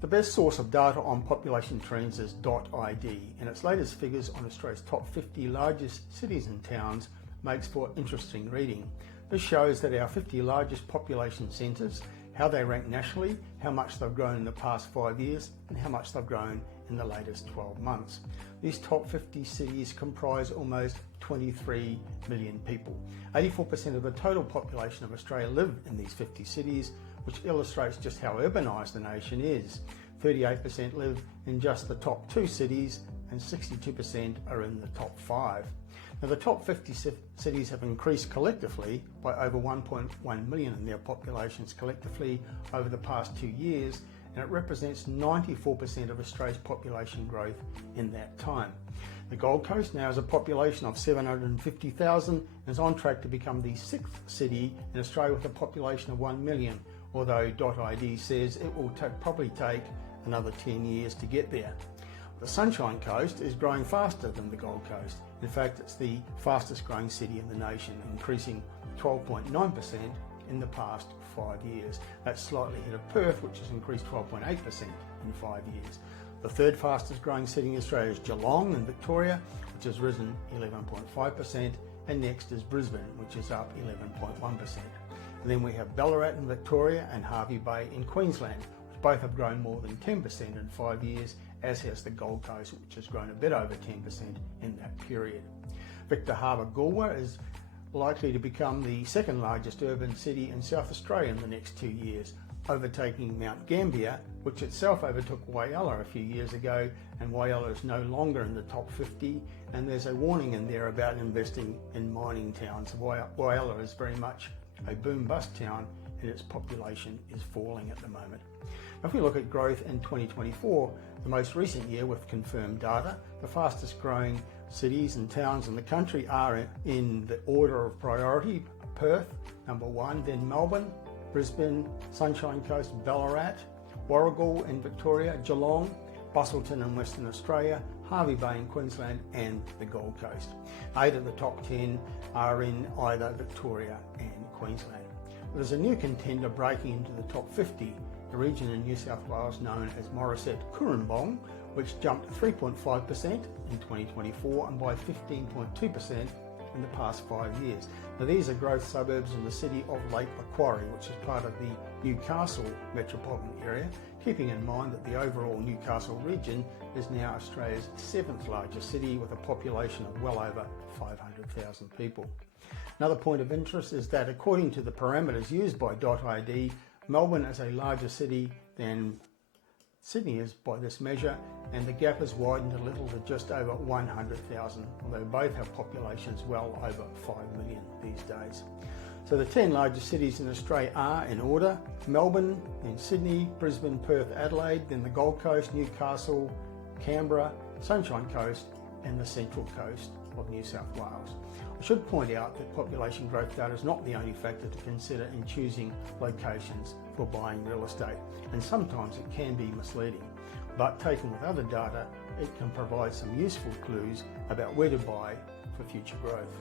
The best source of data on population trends is .id, and its latest figures on Australia's top 50 largest cities and towns makes for interesting reading. This shows that our 50 largest population centres, how they rank nationally, how much they've grown in the past 5 years, and how much they've grown in the latest 12 months. These top 50 cities comprise almost 23 million people. 84% of the total population of Australia live in these 50 cities, which illustrates just how urbanised the nation is. 38% live in just the top 2 cities and 62% are in the top 5. Now, the top 50 cities have increased collectively by over 1.1 million in their populations collectively over the past 2 years, and it represents 94% of Australia's population growth in that time. The Gold Coast now has a population of 750,000 and is on track to become the 6th city in Australia with a population of 1 million, although .id says it will probably take another 10 years to get there. The Sunshine Coast is growing faster than the Gold Coast. In fact, it's the fastest growing city in the nation, increasing 12.9% in the past 5 years. That's slightly ahead of Perth, which has increased 12.8% in 5 years. The third fastest growing city in Australia is Geelong in Victoria, which has risen 11.5%, and next is Brisbane, which is up 11.1%. And then we have Ballarat in Victoria and Hervey Bay in Queensland, which both have grown more than 10% in 5 years, as has the Gold Coast, which has grown a bit over 10% in that period. Victor Harbour Goolwa is likely to become the second largest urban city in South Australia in the next 2 years, overtaking Mount Gambier, which itself overtook Whyalla a few years ago, and Whyalla is no longer in the top 50, and there's a warning in there about investing in mining towns. Whyalla is very much a boom-bust town, and its population is falling at the moment. If we look at growth in 2024, the most recent year with confirmed data, the fastest growing cities and towns in the country are in the order of priority: Perth, number 1, then Melbourne, Brisbane, Sunshine Coast, Ballarat, Warragul in Victoria, Geelong, Busselton in Western Australia, Hervey Bay in Queensland, and the Gold Coast. 8 of the top 10 are in either Victoria and Queensland. There's a new contender breaking into the top 50, the region in New South Wales known as Morisset-Cooranbong, which jumped 3.5% in 2024 and by 15.2% in the past 5 years. Now, these are growth suburbs in the city of Lake Macquarie, which is part of the Newcastle metropolitan area, keeping in mind that the overall Newcastle region is now Australia's 7th largest city with a population of well over 500,000 people. Another point of interest is that according to the parameters used by .id, Melbourne is a larger city than Sydney is by this measure, and the gap has widened a little to just over 100,000, although both have populations well over 5 million these days. So the 10 largest cities in Australia are, in order, Melbourne, then Sydney, Brisbane, Perth, Adelaide, then the Gold Coast, Newcastle, Canberra, Sunshine Coast, and the Central Coast of New South Wales. I should point out that population growth data is not the only factor to consider in choosing locations for buying real estate, and sometimes it can be misleading. But taken with other data, it can provide some useful clues about where to buy for future growth.